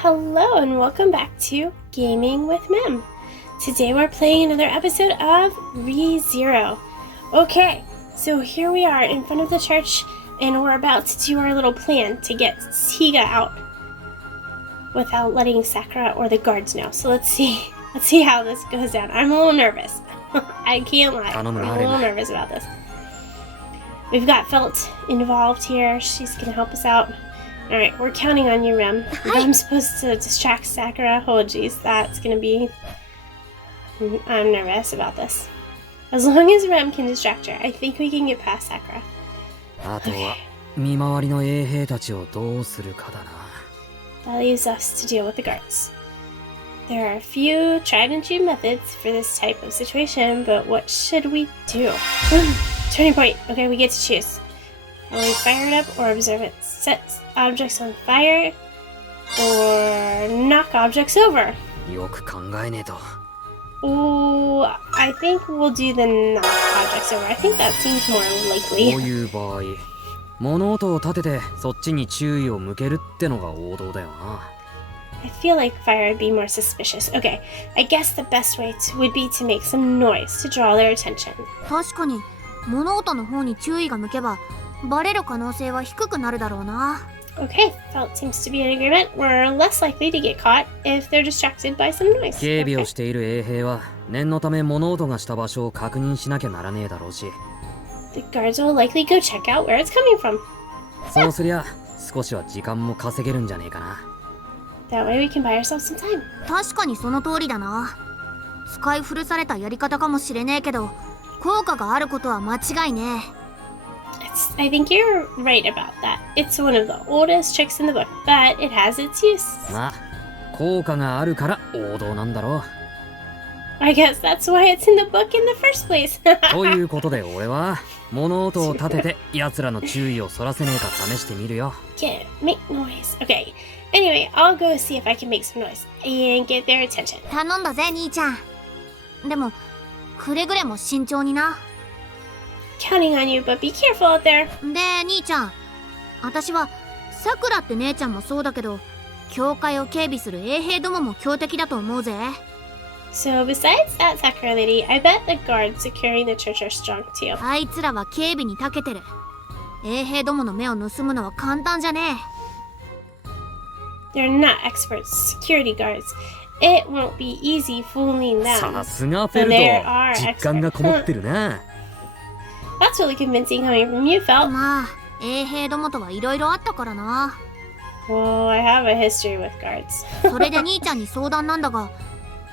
Hello and welcome back to Gaming with Mem. Today we're playing another episode of ReZero. Okay, so here we are in front of the church and we're about to do our little plan to get Tiga out without letting Sakura or the guards know. So let's see how this goes down. I'm a little nervous. I can't lie. I'm a little nervous about this. We've got Felt involved here. She's gonna help us out. Alright, we're counting on you, Rem. I'm supposed to distract Sakura. Oh jeez, that's gonna be... I'm nervous about this. As long as Rem can distract her, I think we can get past Sakura. Okay. That leaves us to deal with the guards. There are a few tried and true methods for this type of situation, but what should we do? Turning point. Okay, we get to choose. Are we fire it up or observe it? Set objects on fire or knock objects over? Ooh, I think we'll do the knock objects over. I think that seems more likely. I feel like fire would be more suspicious. Okay, I guess the best way would be to make some noise to draw their attention. 確かに、物音の方に注意が向けば、バレる可能性は低くなるだろうな。Okay, Felt seems to be in agreement. We're less likely to get caught if they're distracted by some noise. 警備をしている衛兵は念のため物音がした場所を確認しなきゃならねえだろうし。The guards will likely go check out where it's coming from. そうすりゃ少しは時間も稼げるんじゃねえかな。That way we can buy ourselves some time. 確かにその通りだな。使い古されたやり方かもしれねえけど、効果があることは間違いね。I think you're right about that. It's one of the oldest tricks in the book, but it has its use. まあ、効果があるから王道なんだろう。I guess that's why it's in the book in the first place. ということで俺は物音を立てて奴らの注意をそらせねえか試してみるよ。Can't make noise. Okay. Anyway, I'll go see if I can make some noise and get their attention. 頼んだぜ兄ちゃん。でもくれぐれも慎重にな。Counting on you, but be careful out there. で兄ちゃん、私はさくらって姉ちゃんもそうだけど、教会を警備する衛兵どもも強敵だと思うぜ。So besides that Sakura lady, I bet the guards securing the church are strong too. あいつらは警備に長けてる。衛兵どもの目を盗むのは簡単じゃねえ。They're not experts, security guards. It won't be easy fooling them. さすがフェルト、実感がこもってるな。That's really convincing coming from you, Felt. まあ、衛兵どもとはいろいろあったからな。Well, I have a history with guards. それで兄ちゃんに相談なんだが、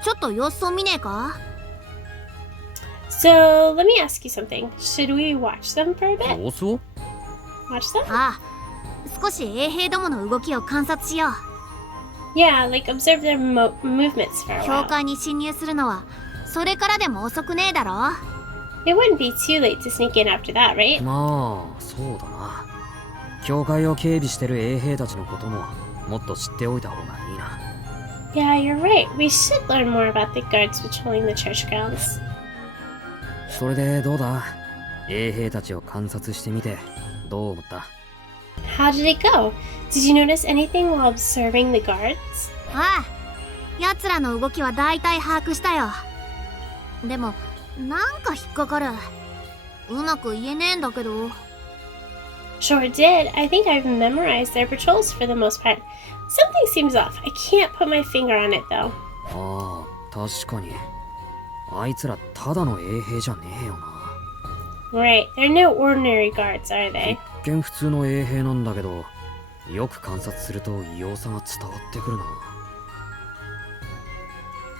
ちょっと様子を見ねえか？ So, let me ask you something. Should we watch them for a bit? 様子を？ Watch them? ああ、少し衛兵どもの動きを観察しよう。Yeah, like observe their movements for a while. 教会に侵入するのは、それからでも遅くねえだろ？ It wouldn't be too late to sneak in after that, right? まあ、そうだな。教会を警備してる衛兵たちのことももっと知っておいた方がいいな。Yeah, you're right. We should learn more about the guards patrolling the church grounds. それでどうだ？衛兵たちを観察してみてどう思った？ How did it go? Did you notice anything while observing the guards? ああ、奴らの動きはだいたい把握したよ。でも、なんか引っかかる。うまく言えねえんだけど。Sure did. I think I've memorized their patrols for the most part. Something seems off. I can't put my finger on it though. ああ、確かに。あいつらただの衛兵じゃねえよな。Right. They're no ordinary guards, are they? 一見普通の衛兵なんだけど、よく観察すると異様さが伝わってくるな。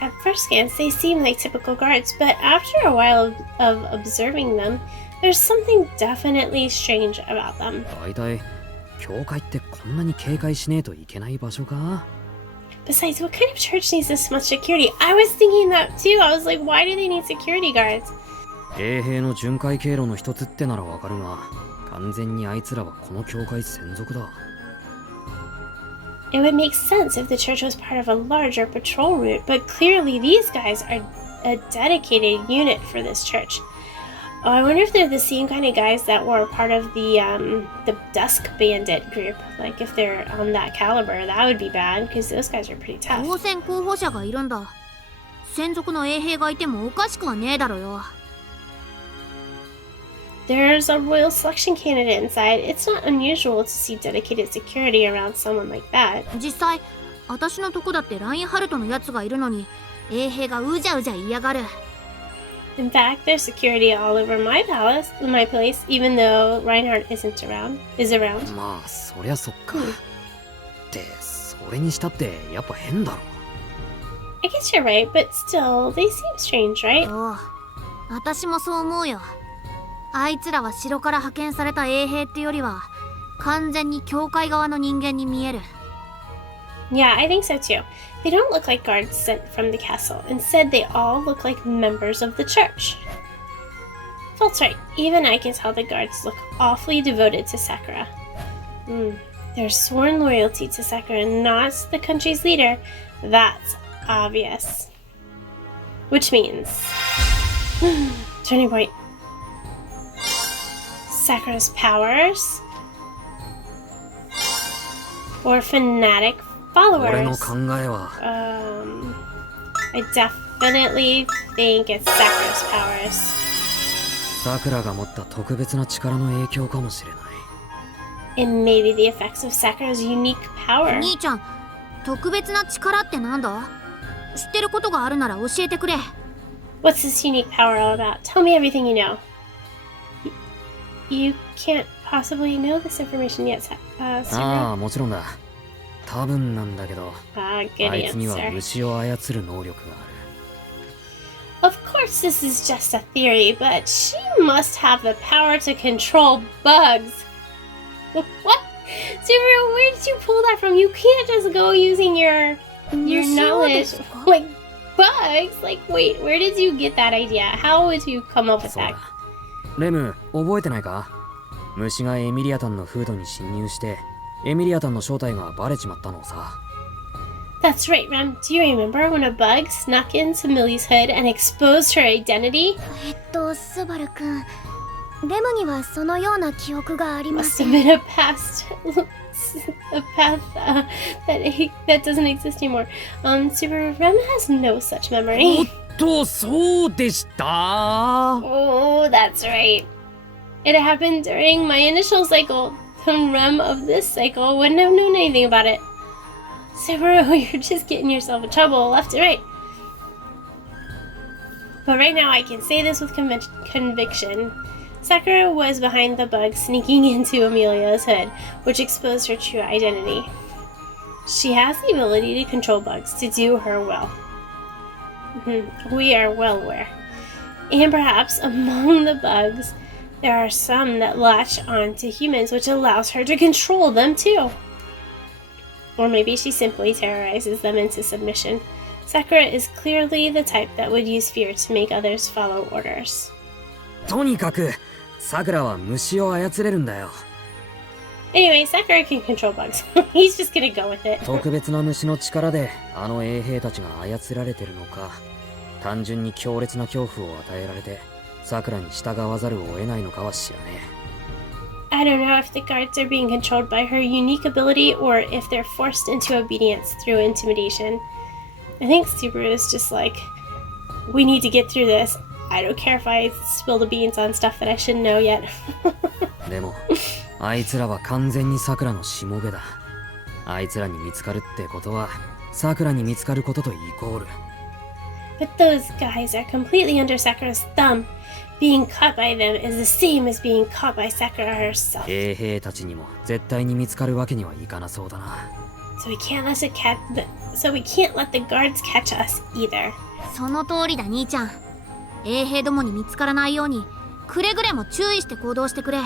At first glance, they seem like typical guards, but after a while of observing them, there's something definitely strange about them. だいたい教会ってこんなに警戒しねえといけない場所か？ Besides, what kind of church needs this much security? I was thinking that too. I was like, why do they need security guards? 衛兵の巡回経路の一つってならわかるが、完全にあいつらはこの教会専属だ。It would make sense if the church was part of a larger patrol route, but clearly these guys are a dedicated unit for this church. Oh, I wonder if they're the same kind of guys that were part of the Dusk Bandit group. Like, if they're on that caliber, that would be bad, because those guys are pretty 当 tough. 選候補者がいるんだ。専属の衛兵がいてもおかしくはねえだろよ。There's a royal selection candidate inside. It's not unusual to see dedicated security around someone like that. 実際、私のとこだってラインハルトのやつがいるのに、衛兵がうじゃうじゃ嫌がる。In fact, there's security all over my place, even though Reinhardt is around. まあそりゃそっか、ってそれにしたってやっぱ変だろ。 I guess you're right, but still, they seem strange, right? おう、私もそう思うよ。あいつらは城から派遣された衛兵ってよりは完全に教会側の人間に見える。 Yeah, I think so too. They don't look like guards sent from the castle. Instead, they all look like members of the church. False right. Even I can tell the guards look awfully devoted to Sakura. Their sworn loyalty to Sakura, not the country's leader. That's obvious. Which means... turning point. Sakura's powers? Or fanatic 俺の followers? 考えは I definitely think it's Sakura's powers. さくらが持った特別な力の影響かもしれない。 And maybe the effects of Sakura's unique power. 兄ちゃん、特別な力ってなんだ？知ってることがあるなら教えてくれ。 What's this unique power all about? Tell me everything you know. You can't possibly know this information yet, Sakura. ああもちろんだ。多分なんだけど、 Good あいつには answer. 虫を操る能力がある。 Of course, this is just a theory, but she must have the power to control bugs. What? Subaru, where did you pull that from? You can't just go using your knowledge. Like, bugs? Like, wait, where did you get that idea? How would you come up with そう that? だ。レム、覚えてないか？虫がエミリアタンのフードに侵入して、エミリアタンの正体がバレちまったのをさ。 That's right, Rem. Do you remember when a bug snuck into Millie's hood and exposed her identity? スバル君、レムにはそのような記憶がありま Must せ have ん。 been a path that doesn't exist anymore. Subaru, Rem has no such memory. そうでした。 Oh, that's right. It happened during my initial cycle. The Rem of this cycle wouldn't have known anything about it. Subaru, you're just getting yourself in trouble left and right. But right now I can say this with conviction. Sakura was behind the bug sneaking into Amelia's hood, which exposed her true identity. She has the ability to control bugs to do her will. We are well aware. And perhaps among the bugs, there are some that latch on to humans, which allows her to control them too. Or maybe she simply terrorizes them into submission. Sakura is clearly the type that would use fear to make others follow orders. とにかく、さくらは虫を操れるんだよ。 Anyway, Sakura can control bugs. He's just gonna go with it. 特別な虫の力であの衛兵たちが操られてるのか、単純に強烈な恐怖を与えられてさくらに従わざるを得ないのかは知らねえ。 I don't know if the guards are being controlled by her unique ability or if they're forced into obedience through intimidation. I think Subaru is just like, we need to get through this. I don't care if I spill the beans on stuff that I shouldn't know yet. でもあいつらは完全にさくらのしもべだ。あいつらに見つかるってことはさくらに見つかることとイコール。 But those guys are completely under Sakura's thumb. Being caught by them is the same as being caught by Sakura herself. 衛兵たちにも絶対に見つかるわけにはいかなそうだな。 So we can't let the guards catch us either. その通りだ兄ちゃん。衛兵どもに見つからないようにくれぐれも注意して行動してくれ。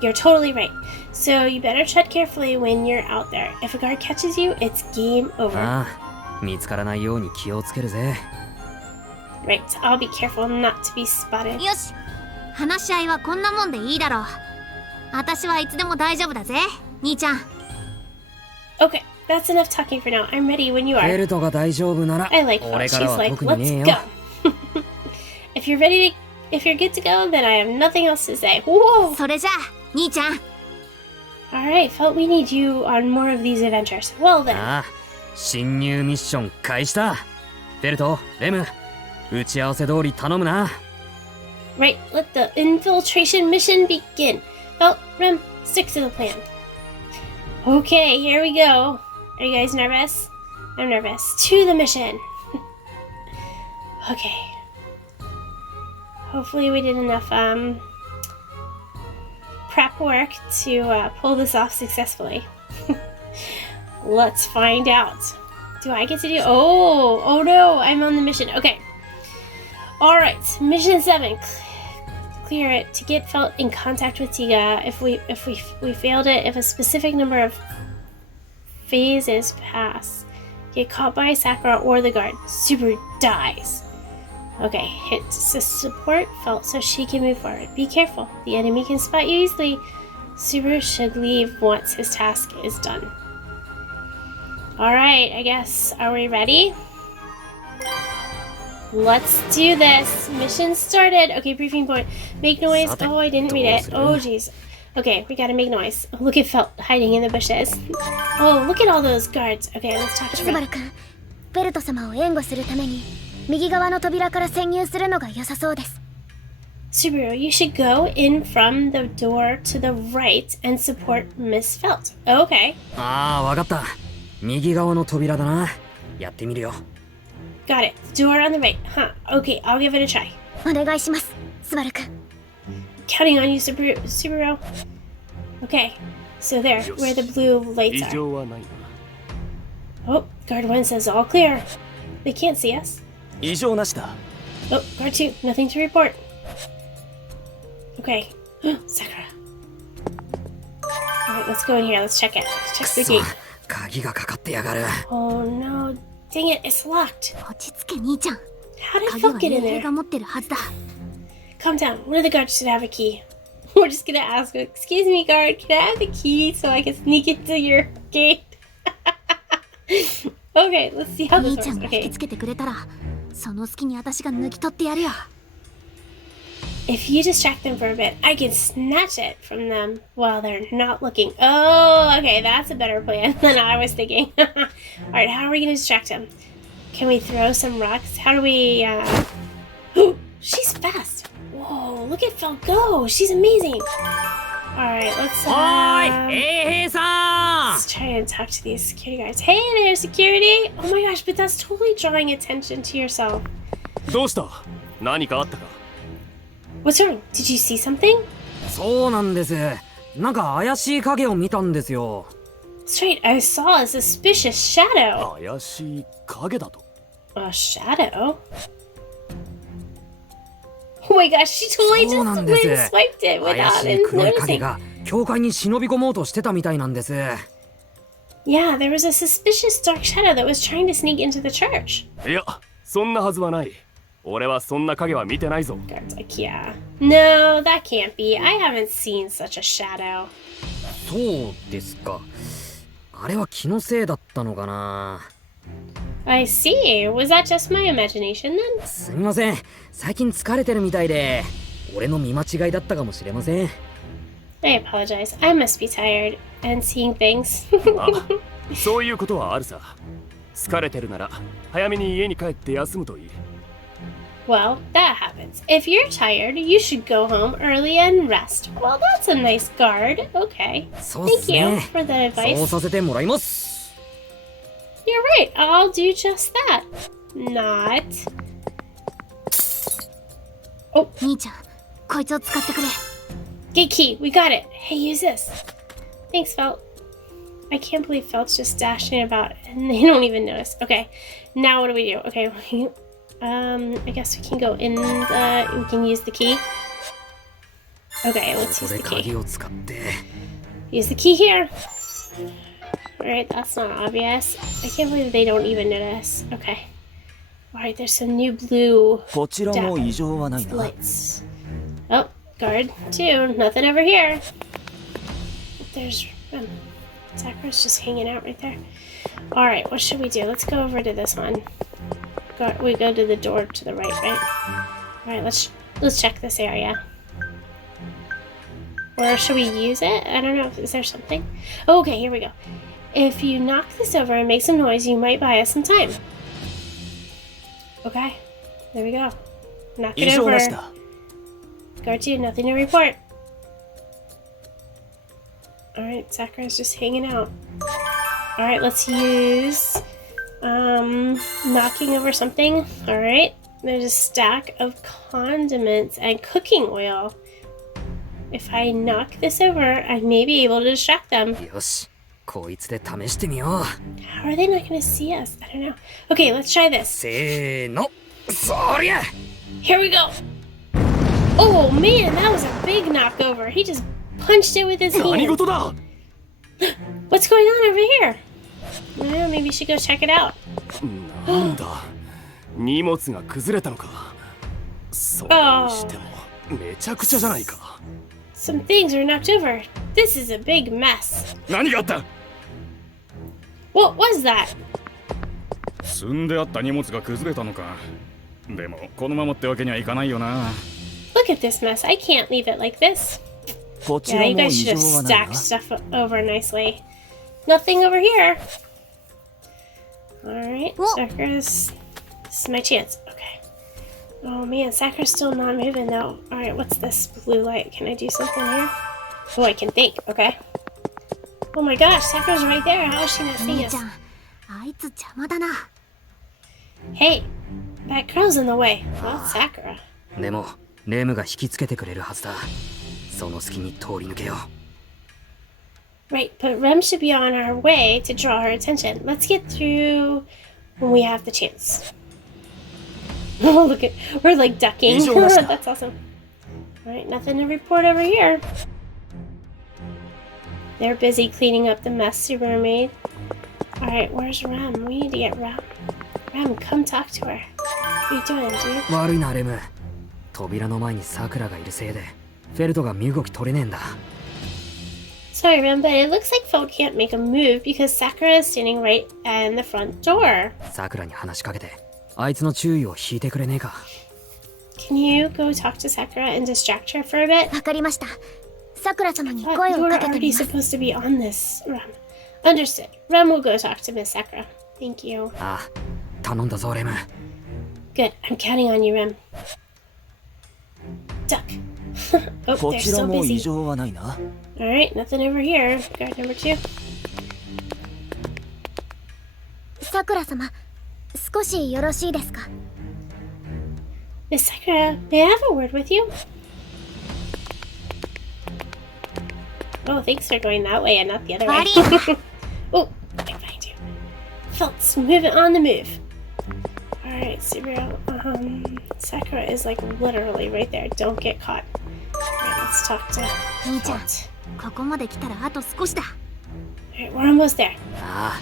You're totally right. So you better tread carefully when you're out there. If a guard catches you, it's game over. ああ、見つからないように気をつけるぜ。 Right, I'll be careful not to be spotted. よし、話し合いはこんなもんでいいだろう。私はいつでも大丈夫だぜ兄ちゃん。 Okay, that's enough talking for now. I'm ready when you ベ are. ルトが大丈夫なら I like how 俺か she's らは like, 特にねえ let's よ。 go. If you're ready to if you're good to go, then I have nothing else to say. Whoa! それじゃあ兄ちゃん Alright, felt we need you on more of these adventures. Well then. ああ、侵入ミッション開始だ。ベルト、レム、打ち合わせ通り頼むな。Right, let the infiltration mission begin. Felt, Rem, stick to the plan. Okay, here we go. Are you guys nervous? I'm nervous. To the mission. Okay. Hopefully we did enough prep work to pull this off successfully. Let's find out. Do I get to do? Oh no! I'm on the mission. Okay. All right. Mission 7. Clear it to get Felt in contact with Tiga. If we failed it, if a specific number of phases pass, get caught by Sakura or the guard, Subaru dies. Okay, hit to support Felt so she can move forward. Be careful, the enemy can spot you easily. Subaru should leave once his task is done. Alright, I guess, are we ready? Let's do this. Mission started. Okay, briefing point. Make noise. Oh, I didn't read it. Oh, jeez. Okay, we gotta make noise. Oh, look at Felt hiding in the bushes. Oh, look at all those guards. Okay, let's talk to ス her. バル君ベルト様を援護するために右側の扉から潜入するのが良さそうです Subaru, you should go in from the door to the right and support Miss Felt. Okay. ああ、わかった。右側の扉だな。やってみるよ。Got it. Door on the right. Huh. Okay, I'll give it a try. お願いしますスバル君 Counting on you, Subaru. Okay. So there, where the blue lights 異 are. 常はないな Oh, guard 1 says all clear. They can't see us. 異常なしだ Oh, guard 2, nothing to report. Okay. Sakura. Alright, let's go in here. Let's check it. Let's く check the そ gate. 鍵がかかってやがる。 Oh no. Dang it, it's locked. 落ち着け兄ちゃん How did 鍵 Felt は get in 衛兵 there? が持ってるはずだ Calm down. One of the guards should have a key. We're just gonna ask, excuse me, guard, can I have the key so I can sneak into your gate? Okay, let's see how 兄 this ちゃ works. んが引き Okay. つけてくれたらその隙に私が抜き取ってやるよ If you distract them for a bit, I can snatch it from them while they're not looking. Oh, okay, that's a better plan than I was thinking. Alright, how are we gonna distract them? Can we throw some rocks? How do we, she's fast! Whoa, look at Felt go! She's amazing! Alright, let's, おーい、衛兵さん。 let's try and talk to these security guards. Hey there, security! Oh my gosh, but that's totally drawing attention to yourself. どうした何かあったか What's wrong? Did you see something? そうなんです。なんか怪しい影を見たんですよ。 Straight, I saw a suspicious shadow. 怪しい影だと A shadow? Oh my gosh, she totally そうな just んで went す。 and swiped it 怪 without しい黒い影 noticing. が教会に忍び込もうとしてたみたいなんです。 Yeah, there was a suspicious dark shadow that was trying to sneak into the church. いやそんなはずはない俺はそんな影は見てないぞ Guard's like, yeah. No, that can't be. I haven't seen such a shadow. そうですか。あれは気のせいだったのかな。 I see. Was that just my imagination then? すみません。最近疲れてるみたいで、俺の見間違いだったかもしれません。 I apologize. I must be tired and seeing things. あそういうことはあるさ疲れてるなら早めに家に帰って休むといい Well, that happens. If you're tired, you should go home early and rest. Well, that's a nice guard. Okay. そうっ Thank す you ね。 for the そう advice. させてもらいます。 You're right. I'll do just that. Not. 兄ちゃんこいつを使ってくれ Gate key. We got it. Hey, use this. Thanks, Felt. I can't believe Felt's just dashing about and they don't even notice. Okay. Now what do we do? Okay. I guess we can go in the... We can use the key. Okay, こ let's こ use で the key. 鍵を使って。 Use the key here. Alright, that's not obvious. I can't believe they don't even notice. Okay. Alright, there's some new blue こちらも異常はないな lights. Oh, guard 2. Nothing over here. There's... Sakura's just hanging out right there. Alright, what should we do? Let's go over to this one. We go to the door to the right, right? Alright, let's Let's check this area. Or should we use it? I don't know. Is there something? Oh, okay, here we go. If you knock this over and make some noise, you might buy us some time. Okay, there we go. Knock it 異常 over. なしだ。 Guard 2, nothing to report. Alright, Sakura's just hanging out. Alright, let's use knocking over something. Alright, there's a stack of condiments and cooking oil. If I knock this over, I may be able to distract them. よし、こいつで試してみよう。 How are they not gonna see us? I don't know. Okay, let's try this. せーの、そりゃ Here we go. Oh man, that was a big knockover. He just punched it with his 何 hand. 事だ。 What's going on over here? Well, maybe we should go check it out. なんだ。荷物が崩れたのか。それにしてもめちゃくちゃじゃないか。 Some things were knocked over. This is a big mess. 何があった。 What was that? 積んであった荷物が崩れたのか。でもこのままってわけにはいかないよな。 Look at this mess. I can't leave it like this. こち Yeah, ら you も guys 異 should 常 have はない stacked な。 stuff over nicely. Nothing over here. Alright, Whoa. Sakura's... This is my chance. Okay. Oh man, Sakura's still not moving though. Alright, what's this blue light? Can I do something here? Oh, I can think. Okay. Oh my gosh, Sakura's right there. How is she not seeing 兄 us? ちゃん、あいつ邪魔だな。 Hey, that girl's in the way. Well, it's Sakura. でも、レムが引きつけてくれるはずだ。その隙に通り抜けよう。 Right, but Rem should be on our way to draw her attention. Let's get through when we have the chance. Oh, look at we're like ducking. That's awesome. Alright, nothing to report over here. They're busy cleaning up the mess Subaru made. Alright, where's Rem? We need to get Rem. Rem, come talk to her. What are you doing, dude? 悪いな、レム。扉の前にサクラがいるせいで、フェルトが身動き取れねえんだ。 Sorry, Rem, but it looks like Feld can't make a move because Sakura is standing right in the front door. サクラに話しかけて、あいつの注意を引いてくれねえか。 Can you go talk to Sakura and distract her for a bit? わかりました。さくら様に But 声 you を were かけて already みます。 supposed to be on this, Rem. Understood. Rem will go talk to Miss Sakura. Thank you. ああ、頼んだぞ、レム。 Good. I'm counting on you, Rem. Duck. Oh, こ they're ちら so も異 busy. 常はないな。 Alright, nothing over here. Guard number 2. さくら様、少しよろしいですか。 Miss Sakura, may I have a word with you? Oh, thanks for going that way and not the other way. Oh, I find you. Felt's moving on the move. Alright, Subaru. Sakura is like literally right there. Don't get caught. Alright, let's talk to 兄ちゃん、 Felt. ここまで来たらあと少しだ。 Alright, we're almost there. ああ、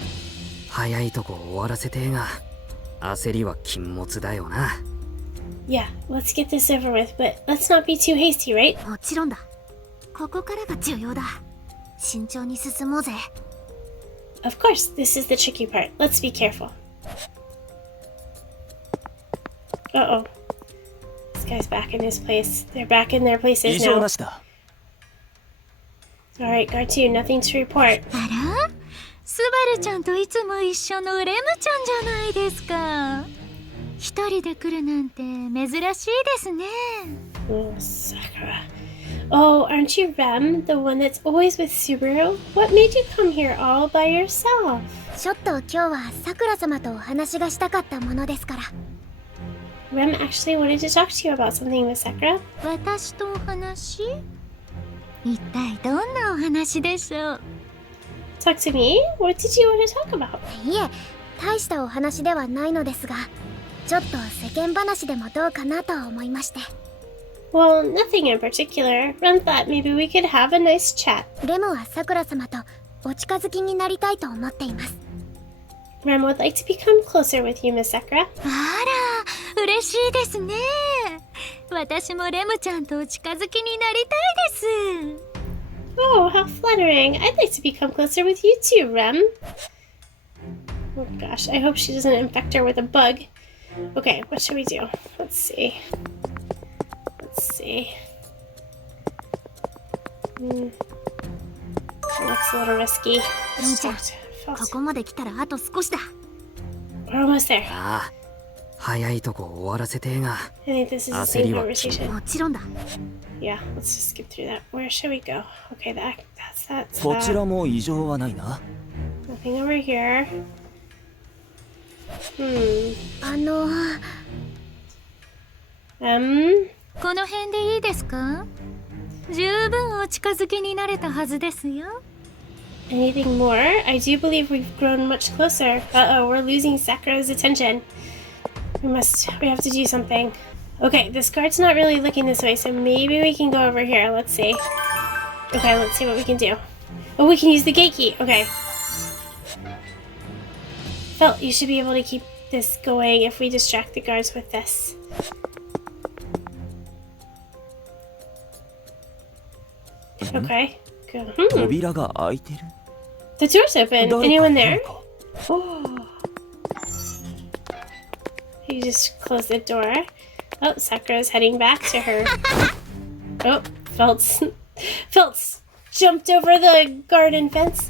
早いとこ終わらせてえが、焦りは禁物だよな。 Yeah, let's get this over with, but let's not be too hasty, right? もちろんだ。ここからが重要だ。慎重に進もうぜ。 Of course, this is the tricky part. Let's be careful. Uh-oh. This guy's back in his place. They're back in their 異 places 常 now. なしだ。 Alright, Guard 2, nothing to report. あら、スバルちゃんといつも一緒のレムちゃんじゃないですか。一人で来るなんて珍しいですね。 Oh, Sakura. Oh, aren't you Rem, the one that's always with Subaru? What made you come here all by yourself? ちょっと今日はさくら様とお話がしたかったものですから。 Rem actually wanted to talk to you about something with Sakura. 私とお話？一体どんなお話でしょう。 Talk to me? What did you want to talk about? いえ、大したお話ではないのですが、ちょっと世間話でもどうかなと思いまして。 Well, nothing in particular. Rem thought maybe we could have a nice chat. レムはさくら様とお近づきになりたいと思っています。 Rem would like to become closer with you, Miss Sakura. あら、嬉しいですね。私もレムちゃんとお近づきになりたいです。 Oh, how flattering. I'd like to become closer with you too, Rem. Oh gosh, I hope she doesn't infect her with a bug. Okay, what should we do? Let's see. see. It looks a little risky. Let's talk to こ Felt. こまで来たらあと少しだ。 We're almost there. ああ、早いとこ終わらせてえが。 I think this is the same 焦りは conversation. もちろんだ。 Yeah, let's just skip through that. Where should we go? Okay, that's こち that. らも異常はないな。 Nothing over here. この辺でいいですか？十分お近づきになれたはずですよ。 Anything more? I do believe we've grown much closer. Uh-oh, we're losing Sakura's attention. We have to do something. Okay, this guard's not really looking this way, so maybe we can go over here. Let's see. Okay, let's see what we can do. Oh, we can use the gate key. Okay. Felt, you should be able to keep this going if we distract the guards with this. Okay. Go. 扉が開いてる。 The door's open. 誰か Anyone い there? るか You just close the door. Oh, Sakura's heading back to her. Oh, Feltz jumped over the garden fence.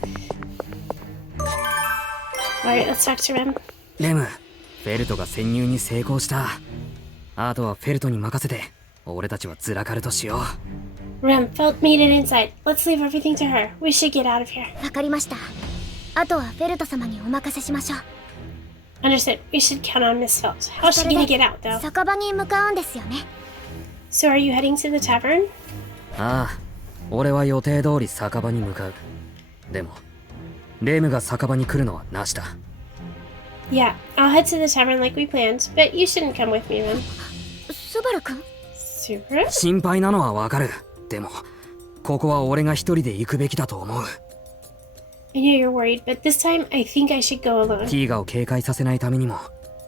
Alright, let's talk to Rem. レム、フェルトが潜入に成功した。あとはフェルトに任せて、俺たちはずらかるとしよう。 Rem, Felt made it inside. Let's leave everything to her. We should get out of here. わかりました。あとはフェルト様にお任せしましょう。 Understood. We should count on Miss Felt. How's she gonna get out, though? 酒場に向かうんですよね。 So are you heading to the tavern? ああ、俺は予定通り酒場に向かう。でも、レムが酒場に来るのはなしだ。Yeah, I'll head to the tavern like we planned, but you shouldn't come with me, Rem. スバル君？ Super? 心配なのはわかる。でも、ここは俺が一人で行くべきだと思う。I know you're worried, but this time I think I should go alone. ティーガを警戒させないためにも、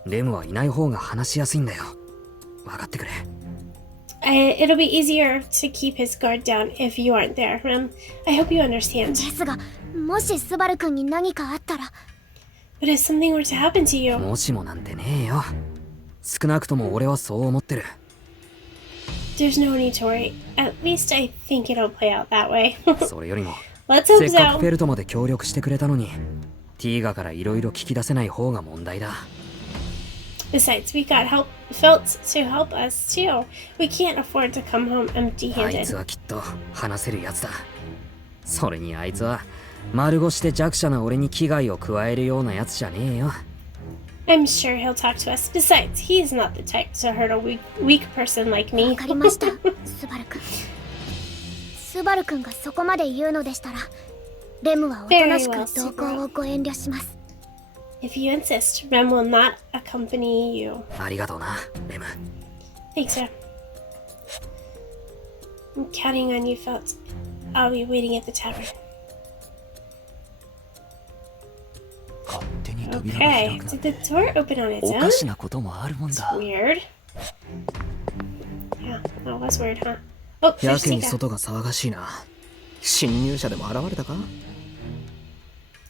レムはいない方が話しやすいんだよ。わかってくれ。It'll be easier to keep his guard down if you aren't there, Rem. I hope you understand. ですが、もしスバル君に何かあったら。 But if something were to happen to you, もしもなんてねえよ。少なくとも俺はそう思ってる。there's no need to worry. At least I think it'll play out that way. それよりも、 Let's せ hope っかくフェ so. ルトまで協力してくれたのに、ティーガから色々聞き出せない方が問題だ。 Besides, we got Felt to help us too. We can't afford to come home あいつ empty-handed. はきっと話せるやつだ。それにあいつは丸腰で弱者な俺に危害を加えるようなやつじゃねえよ。 I'm sure he'll talk to us. Besides, he's not the type to hurt a weak person like me. わかりました、スバル君。スバル君がそこまで言うのでしたら、レムはおとなしく同行をご遠慮します。 If you insist, Rem will not accompany you. ありがとうな、レム。 Thanks, Rem. I'm counting on you, Felt. I'll be waiting at the tavern. 勝手に扉が開 Okay, く did the door open on its お own? かしなこともあるもんだ。 Weird. Yeah, that was weird, huh? Oh, や there's けに Tika. 外が騒がしいな。侵入者でも現れたか？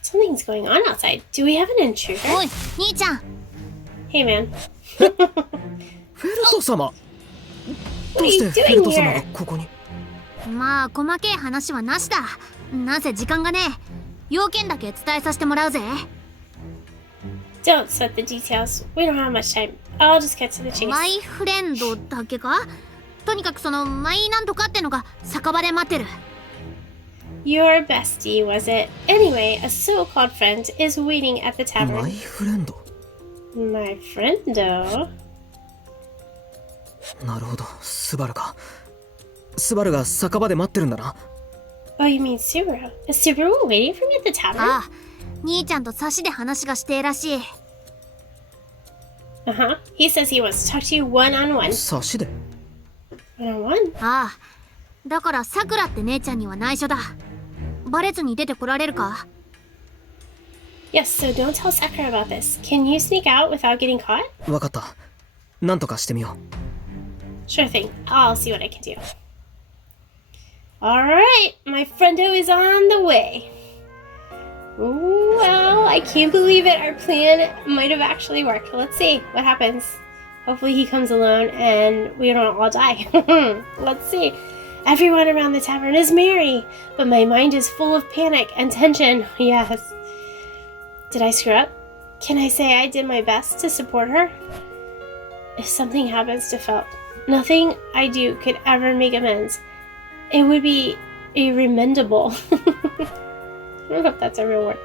Something's going on outside. Do we have an intruder? おい、兄ちゃん。 Hey, man. フェルト様。 What ど are うし you てフェルト様 doing が here? ここに？まあ、細けえ話はなしだ。なぜ時間がねえ。要件だけ伝えさせてもらうぜ。Don't sweat the details. We don't have much time. I'll just get to the chase. マイフレンドだけか？とにかくそのマイなんとかってのが酒場で待ってる。 Your bestie, was it? Anyway, a so-called friend is waiting at the マ tavern. イフレンド。 My friendo? なるほど、スバルか。スバルが酒場で待ってるんだな。 Oh, you mean Subaru? Is Subaru waiting for me at the tavern? ああ、兄ちゃんと差しで話がしてえらしい。 Uh-huh. He says he wants to talk to you one-on-one. 差しで？ One-on-one? ああ、だからさくらって姉ちゃんには内緒だ。バレずに出てこられるか？ Yes, so don't tell Sakura about this. Can you sneak out without getting caught? わかった。なんとかしてみよ Sure thing. I'll see what I can do. Alright, my friendo is on the way. Well, I can't believe it. Our plan might have actually worked. Let's see what happens. Hopefully he comes alone and we don't all die. Let's see. Everyone around the tavern is merry, but my mind is full of panic and tension. Yes. Did I screw up? Can I say I did my best to support her? If something happens to Felt, nothing I do could ever make amends. It would be irremediable. I don't know if that's a real word.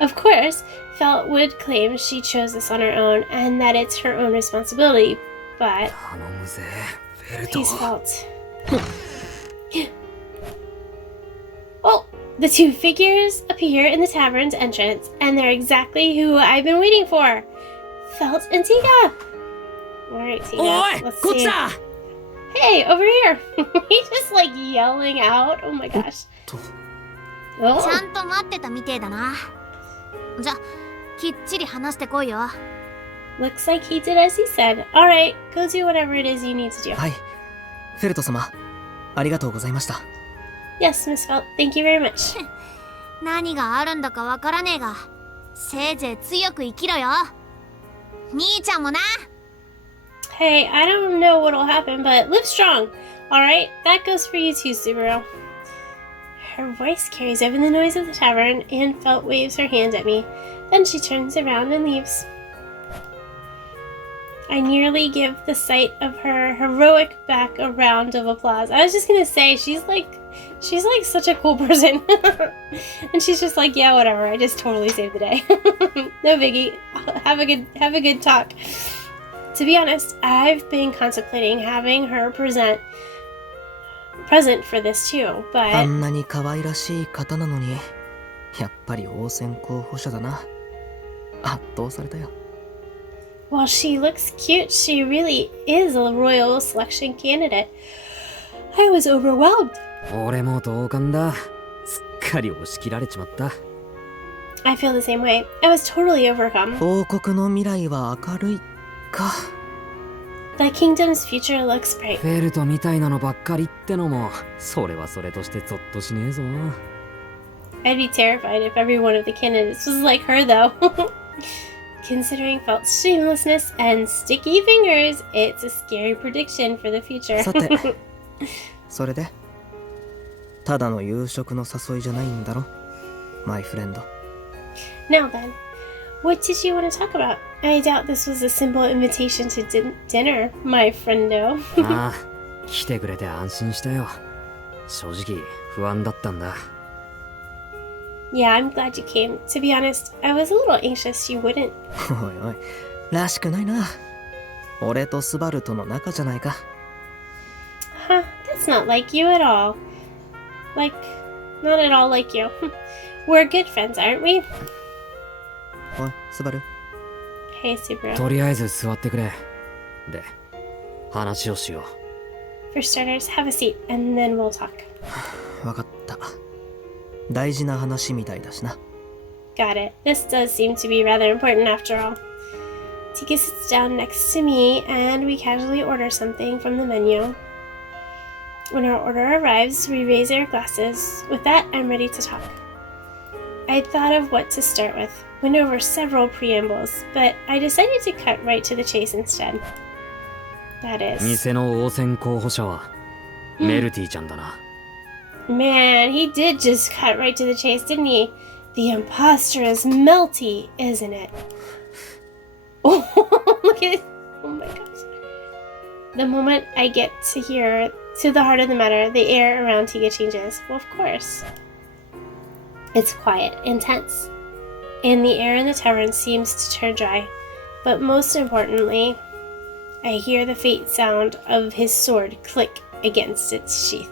Of course, Felt would claim she chose this on her own and that it's her own responsibility, but... 頼むぜフェルト Please, Felt. Oh, the two figures appear in the tavern's entrance, and they're exactly who I've been waiting for. Felt and Tiga. Alright, Tiga. おい Let's こっち see. だ Hey, over here. He's just like yelling out. Oh my gosh. ち Oh. ゃんと待ってたみてえだな。じゃ、きっちり話してこいよ。 Looks like he did as he said. Alright, go do whatever it is you need to do. はいフェルト様ありがとうございました Yes, Miss Felt. Thank you very much. 何があるんだかわからねえが、せいぜい強く生きろよ。兄ちゃんもな。 Hey, I don't know what'll happen, but live strong. Alright, that goes for you too, Subaru. Her voice carries over the noise of the tavern, and Felt waves her hand at me. Then she turns around and leaves. I nearly give the sight of her heroic back a round of applause. I was just gonna say, she's like such a cool person. And she's just like, yeah, whatever, I just totally saved the day. No biggie. Have a good talk. To be honest, I've been contemplating having her present for this too, あ but んなに可愛らしい方なのにやっぱり応戦候補者だな圧倒されたよ while she looks cute, she really is a royal selection candidate. I was overwhelmed. 俺も同感だすっかり押し切られちまった I feel the same way. I was totally overcome. 王国の未来は明るいか The kingdom's future looks bright. フェルトみたいなのばっかりってのもそれはそれとしてゾッとしねえぞ I'd be terrified if every one of the candidates was like her, though. Considering Felt's shamelessness and sticky fingers, it's a scary prediction for the future. さてそれでただの夕食の誘いじゃないんだろマイフレンド Now then, what did you want to talk about? I doubt this was a simple invitation to dinner, my friendo. ああ来てくれて安心したよ正直不安だったんだ Yeah, I'm glad you came. To be honest, I was a little anxious you wouldn't. おいおいらしくないな俺とスバルとの仲じゃないか Huh, that's not like you at all. Not at all like you. We're good friends, aren't we? おいスバル Hey, Subaru. とりあえず座ってくれで話をしよ For starters, have a seat, and then we'll talk. わかった大事な話みたいだしな Got it. This does seem to be rather important after all. Tika sits down next to me, and we casually order something from the menu. When our order arrives, we raise our glasses. With that, I'm ready to talk. I thought of what to start with, went over several preambles, but I decided to cut right to the chase instead. That う is... 店の応戦候補者はメルティちゃんだな Man, he did just cut right to the chase, didn't he? The imposter is Melty, isn't it? Oh, look at it. Oh my gosh. The moment I get to the heart of the matter, the air around Tiga changes. Well, of course. It's quiet, intense, and the air in the tavern seems to turn dry. But most importantly, I hear the faint sound of his sword click against its sheath.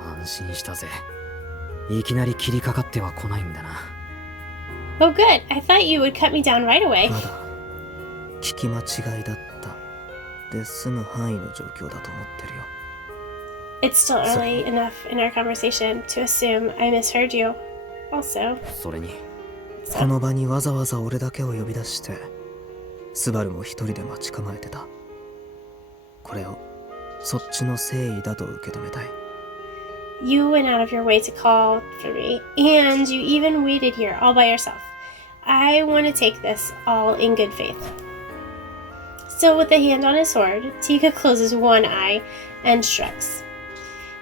安心したぜいきなり切りかかっては来ないんだな Oh, good. I thought you would cut me down right away. まだ聞き間違いだったで済む範囲の状況だと思ってるよ It's still early enough in our conversation to assume I misheard you. Also, それにこの場にわざわざ俺だけを呼び出してスバルも一人で待ち構えてたこれをそっちの誠意だと受け止めたい you went out of your way to call for me, and you even waited here all by yourself. I want to take this all in good faith. Still with the hand on his sword, Tika closes one eye and shrugs.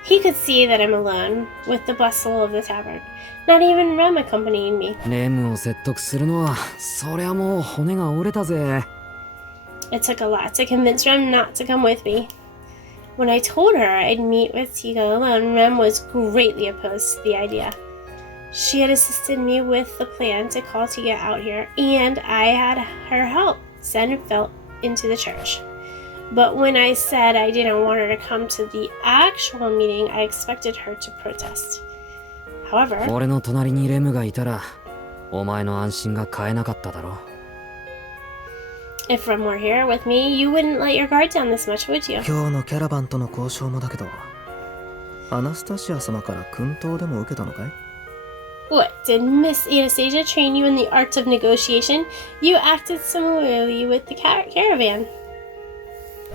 He could see that I'm alone with the bustle of the tavern. Not even Rem accompanying me. レムを説得するのは、そりゃもう骨が折れたぜ。It took a lot to convince Rem not to come with me. When I told her I'd meet with Tika alone, Rem was greatly opposed to the idea. She had assisted me with the plan to call Tika out here, and I had her help send Felt into the church. But when I said I didn't want her to come to the actual meeting, I expected her to protest. However, 俺の隣にレムがいたら、お前の安心が買えなかっただろ。if Rem were here with me, you wouldn't let your guard down this much, would you? 今日のキャラバンとの交渉もだけど、アナスタシア様から薫陶でも受けたのかい？ What, did Miss Anastasia train you in the arts of negotiation? You acted similarly with the caravan.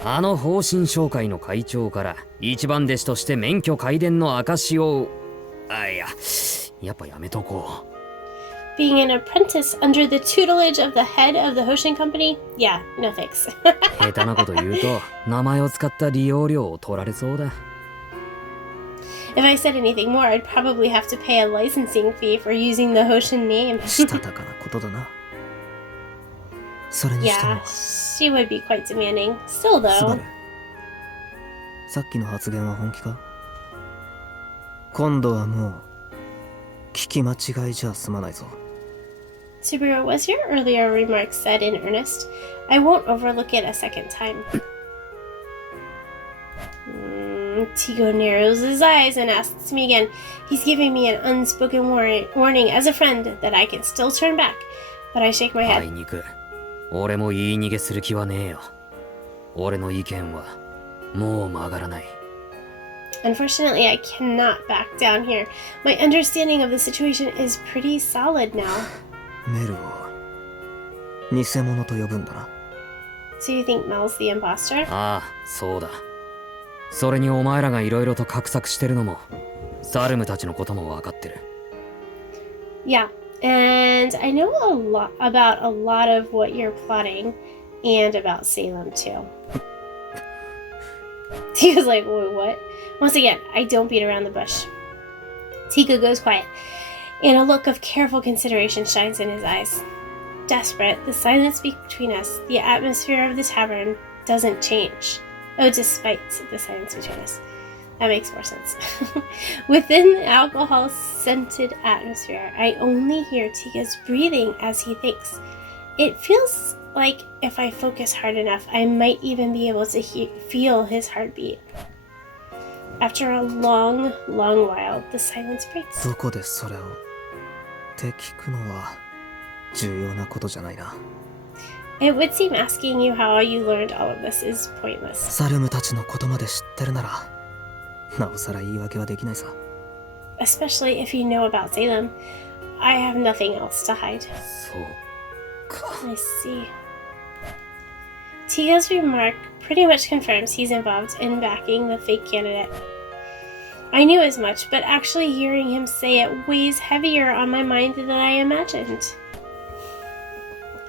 あの方針商会の会長から一番弟子として免許皆伝の証を、やっぱやめとこう。Being an apprentice under the tutelage of the head of the Hoshin Company? Yeah, no thanks. 下手なこと言うと、名前を使った利用料を取られそうだ。If I said anything more, I'd probably have to pay a licensing fee for using the Hoshin name. したたかなことだな。それにしても Yeah, she would be quite demanding. Still スバ though. ル、さっきの発言は本気か？今度はもう聞き間違いじゃ済まないぞ。Subaru, was your earlier remark said in earnest? I won't overlook it a second time. Tigo narrows his eyes and asks me again. He's giving me an unspoken warning as a friend that I can still turn back, but I shake my あ head. いにく、俺も言い逃げする気はねえよ。俺の意見はもう曲がらない。Unfortunately, I cannot back down here. My understanding of the situation is pretty solid now. メルを偽物と呼ぶんだな。 So you think Mel's the imposter? ああ、そうだ。それにお前らが色々と画策してるのも、サルムたちのことも分かってる。Yeah, and I know about a lot of what you're plotting, and about Salem too. Tika's like, wait, what? Once again, I don't beat around the bush. Tika goes quiet, and a look of careful consideration shines in his eyes. Desperate, the silence between us, the atmosphere of the tavern doesn't change. Oh, despite the silence between us. That makes more sense. Within the alcohol-scented atmosphere, I only hear Tika's breathing as he thinks. It feels like if I focus hard enough, I might even be able to feel his heartbeat. After a long, long while, the silence breaks. どこでそれをって聞くのは重要なことじゃないな。It would seem asking you how you learned all of this is pointless. サルムたちのことまで知ってるなら、なおさら言い訳はできないさ。 Especially if you know about Salem. I have nothing else to hide. そうか。 I see. Tiga's remark pretty much confirms he's involved in backing the fake candidate. I knew as much, but actually hearing him say it weighs heavier on my mind than I imagined.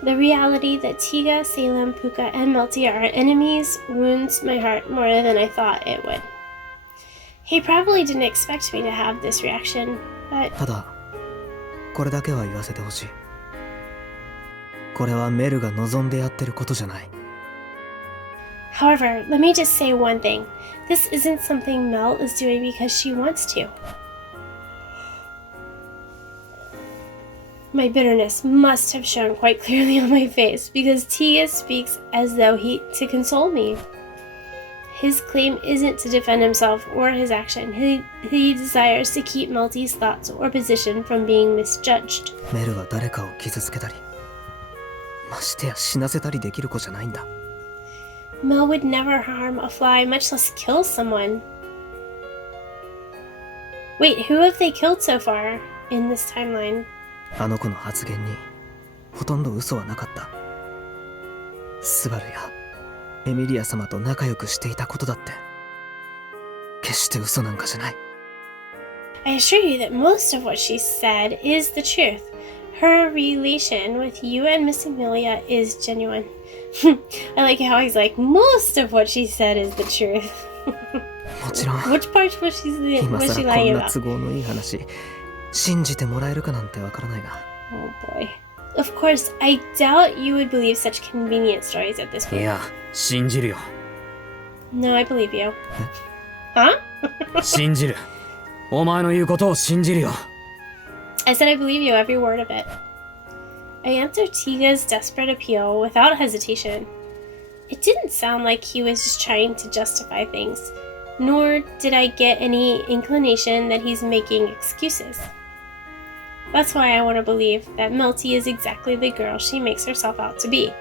The reality that Tiga, Salem, Puka, and Melty are enemies wounds my heart more than I thought it would. He probably didn't expect me to have this reaction, but ただ、これだけは言わせてほしい。これはメルが望んでやってることじゃない。however, let me just say one thing. This isn't something Mel is doing because she wants to. My bitterness must have shown quite clearly on my face because Tiga speaks as though to console me. His claim isn't to defend himself or his action. He desires to keep Melty's thoughts or position from being misjudged. メルは誰かを傷つけたり、ましてや死なせたりできる子じゃないんだ。Mel would never harm a fly, much less kill someone. Wait, who have they killed so far in this timeline? あの子の発言にほとんど嘘はなかった。スバルやエミリア様と仲良くしていたことだって決して嘘なんかじゃない。 I assure you that most of what she said is the truth. her relation with you and Miss Amelia is genuine. I like how he's like, most of what she said is the truth. もちろん Which part was she 今 was she 更こ lying んな about? 都合のいい話信じてもらえるかなんてわからないが Oh boy. Of course, I doubt you would believe such convenient stories at this い point. や信じるよ No, I believe you. Huh? 信じるお前の言うことを信じるよ I said I believe you, every word of it. I answered Tiga's desperate appeal without hesitation. It didn't sound like he was just trying to justify things, nor did I get any inclination that he's making excuses. That's why I want to believe that Melty is exactly the girl she makes herself out to be.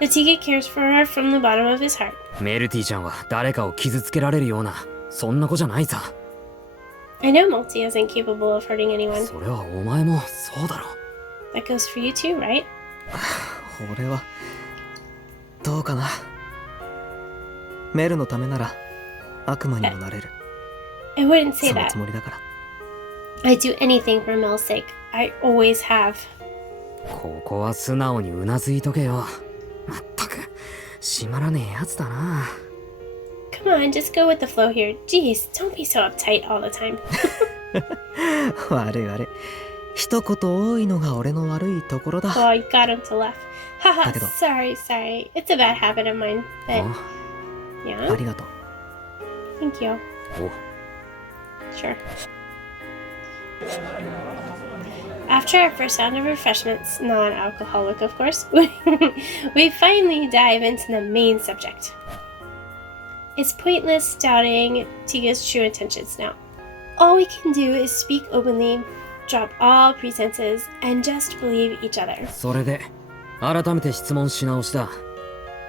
That Tiga cares for her from the bottom of his heart. メルティちゃんは誰かを傷つけられるようなそんな子じゃないさ I know Melty isn't capable of hurting anyone. それはお前もそうだろ That goes for you too, right? 俺はどうかなメルのためなら悪魔にもなれる I wouldn't say その that. つもりだから I do anything for Mel's sake. I always have. ここは素直にうなずいとけよまったく閉まらねえやつだな Come on, just go with the flow here. Jeez, don't be so uptight all the time. 悪い悪い一言多いのが俺の悪いところだ Oh, you got him to laugh. Haha, Takedo. sorry. It's a bad habit of mine. But, あ yeah, ありがとう thank you. お Sure. After our first round of refreshments, non-alcoholic of course, we finally dive into the main subject. It's pointless doubting Tiga's true intentions now. All we can do is speak openly, drop all pretenses, and just believe each other. それで改めて質問し直しだ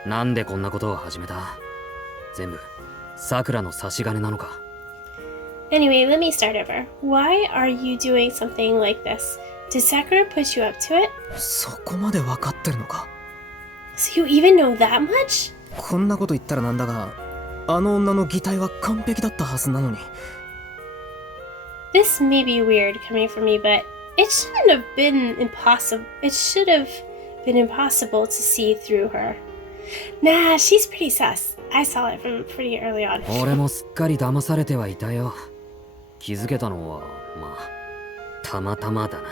なんでこんなことを始めた全部さくらの差し金なのか Anyway, let me start over. Why are you doing something like this? Did Sakura push you up to it? そこまで分かってるのか So you even know that much? こんなこと言ったらなんだがあの女の擬態は完璧だったはずなのに This may be weird coming from me, but it shouldn't have been impossible. It should have been impossible to see through her. Nah, she's pretty sus. I saw it from pretty early on. 俺もすっかり騙されてはいたよ気づけたのはまあたまたまだな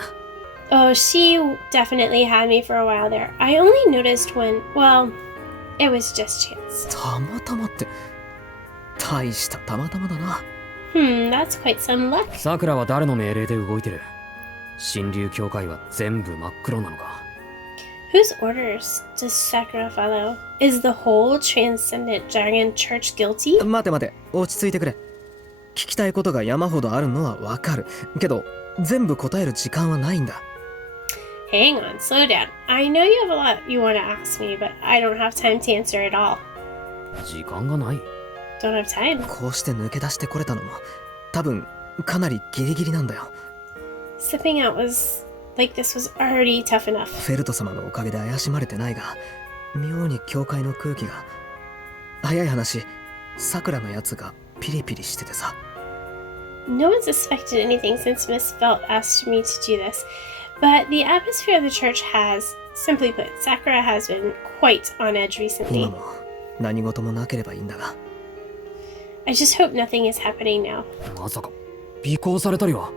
Oh, she definitely had me for a while there. I only noticed when, well, it was just chance. たまたまって大したたまたまだな That's quite some luck. さくらは誰の命令で動いてる神竜協会は全部真っ黒なのか Whose orders does Sakura follow? Is the whole transcendent dragon church guilty? 待て待て落ち着いてくれ聞きたいことが山ほどあるのはわかるけど全部答える時間はないんだ Hang on, slow down. I know you have a lot you want to ask me, but I don't have time to answer it all. 時間がない Don't have time. こうして抜け出してこれたのも多分かなりギリギリなんだよ Stepping out was like this was already tough enough. フェルト様のおかげで怪しまれてないが妙に教会の空気が早い話さくらのやつがピリピリしててさ No one suspected anything since Miss Felt asked me to do this, but the atmosphere of the church has, simply put, Sakura has been quite on edge 今 recently. も何事もなければいいんだが I just hope nothing is happening now. まさか尾行されたりは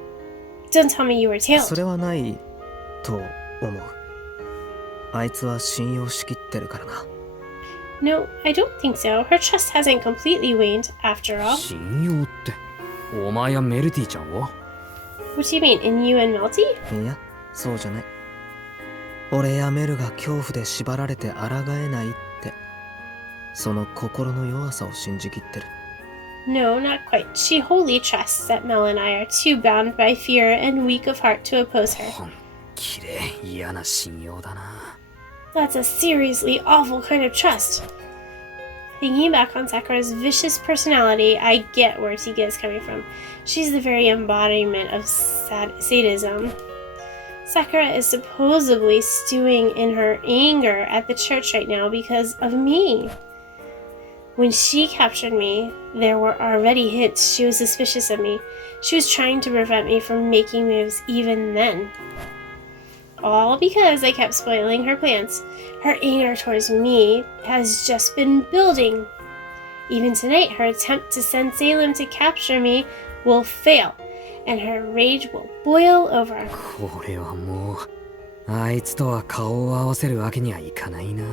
Don't tell me you were そ tailed. れはないと思うあいつは信用しきってるからな No, I don't think so. Her trust hasn't completely waned, after all. 信用ってお前やメルティちゃんを What do you mean, in you and Melty? いやそうじゃない俺やメルが恐怖で縛られて抗えないってその心の弱さを信じきってる No, not quite. She wholly trusts that Mel and I are too bound by fear and weak of heart to oppose her. ほんきれい嫌な信用だな That's a seriously awful kind of trust. Thinking back on Sakura's vicious personality, I get where Tiga is coming from. She's the very embodiment of sadism. Sakura is supposedly stewing in her anger at the church right now because of me. When she captured me, there were already hints she was suspicious of me. She was trying to prevent me from making moves even then. all because I kept spoiling her plans. Her anger towards me has just been building. Even tonight, her attempt to send Salem to capture me will fail, and her rage will boil over. これはもうあいつとは顔を合わせるわけにはいかないな。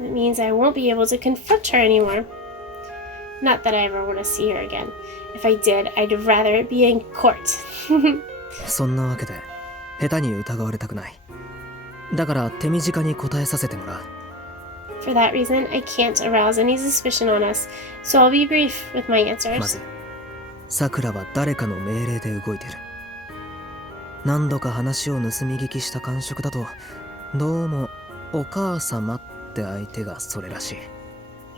It means I won't be able to confront her anymore. Not that I ever want to see her again. If I did, I'd rather it be in court. そんなわけで下手に疑われたくない。だから手短に答えさせてもらう。 For that reason, I can't arouse any suspicion on us, so I'll be brief with my ま answers. ずさくらは誰かの命令で動いてる。何度か話を盗み聞きした感触だと、どうもお母様って相手がそれらしい。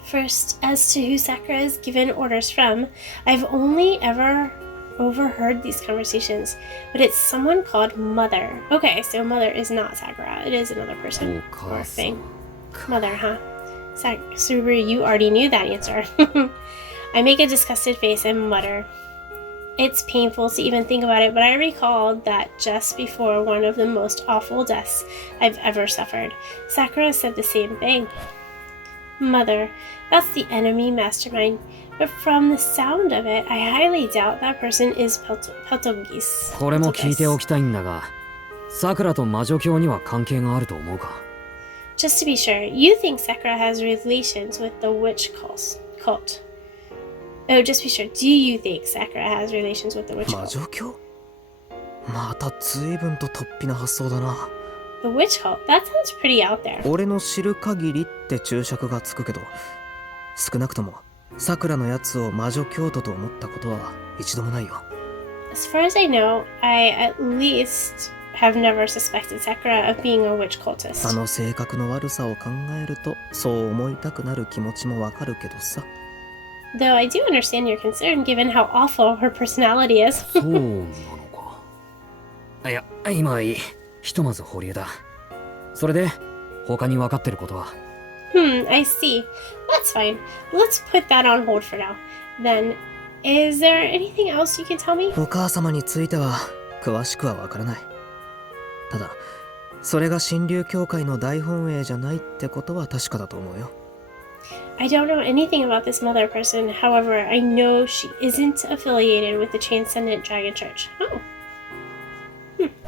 First, as to who Sakura is given orders from, I've only ever overheard these conversations, but it's someone called Mother. Okay, so Mother is not Sakura. It is another person or thing. Mother, huh? Subaru, you already knew that answer. I make a disgusted face and mutter. It's painful to even think about it, but I recalled that just before one of the most awful deaths I've ever suffered, Sakura said the same thing. Mother, that's the enemy mastermind, but from the sound of it, I highly doubt that person is Peltogis. これも聞いておきたいんだが、さくらと魔女教には関係があると思うか？ Just to be sure, you think Sakura has relations with the witch cult. Oh, just be sure, do you think Sakura has relations with the witch 魔 cult? 女教？また随分と突飛な発想だな。 The witch cult? That sounds pretty out there. 俺の知る限りって注釈がつくけど、少なくともさくらのやつを魔女教徒と思ったことは一度もないよ。 As far as I know, I at least have never suspected Sakura of being a witch あ cultist. の性格の悪さを考えるとそう思いたくなる気持ちもわかるけどさ。 Though I do understand your concern given how awful her personality is. そうなのか。いや、今はいい。ひとまず保留だ。それで、他に分かってることは？ I see. That's fine. Let's put that on hold for now. Then, is there anything else you can tell me? お母様については詳しくはわからない。ただ、それが神竜協会の大本営じゃないってことは確かだと思うよ。 I don't know anything about this mother person. However, I know she isn't affiliated with the Transcendent Dragon Church. Oh.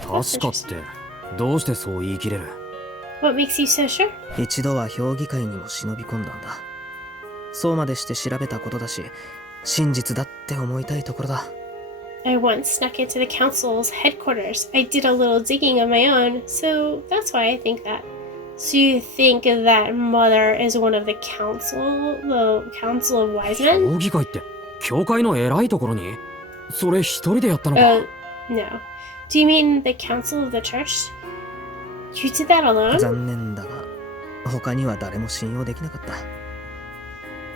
確かってどうしてそう言い切れる？ What makes you so sure? 一度は評議会にも忍び込んだんだ。そうまでして調べたことだし、真実だって思いたいところだ。 I once snuck into the council's headquarters. I did a little digging of my own, so that's why I think that. So you think that Mother is one of the council of wise men? 評議会って教会の偉いところに？それ一人でやったのか？ No. Do you mean the council of the church? You did that alone? 残念だが、他には誰も信用できなかった。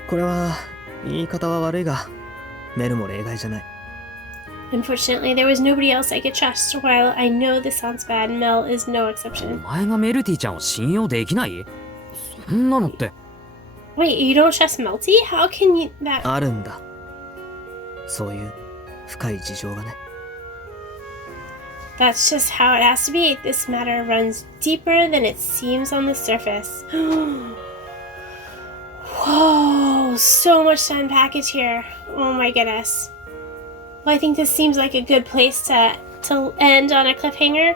これは言い方は悪いが、メルも例外じゃない。 Unfortunately, there was nobody else I could trust. While I know this sounds bad, Mel is no お exception. 前がメルティちゃんを信用できない？そんなのって。 Wait, you don't trust Melty? How can you that? あるんだ。そういう深い事情がね。 That's just how it has to be. This matter runs deeper than it seems on the surface. Whoa, so much to unpackage here. Oh my goodness. Well, I think this seems like a good place to end on a cliffhanger.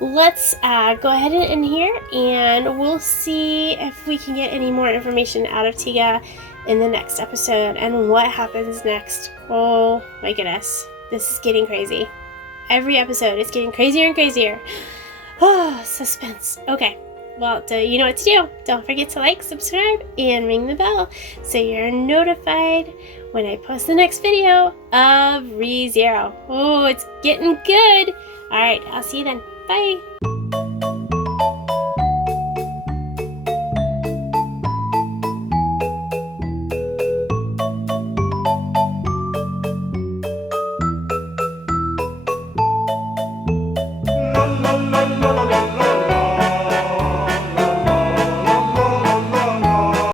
Let's go ahead and end here, and we'll see if we can get any more information out of Tiga in the next episode and what happens next. Oh my goodness. This is getting crazy. Every episode is getting crazier and crazier. Oh, suspense. Okay. Well, you know what to do. Don't forget to like, subscribe, and ring the bell so you're notified when I post the next video of ReZero. Oh, it's getting good. Alright, I'll see you then. Bye. La la la la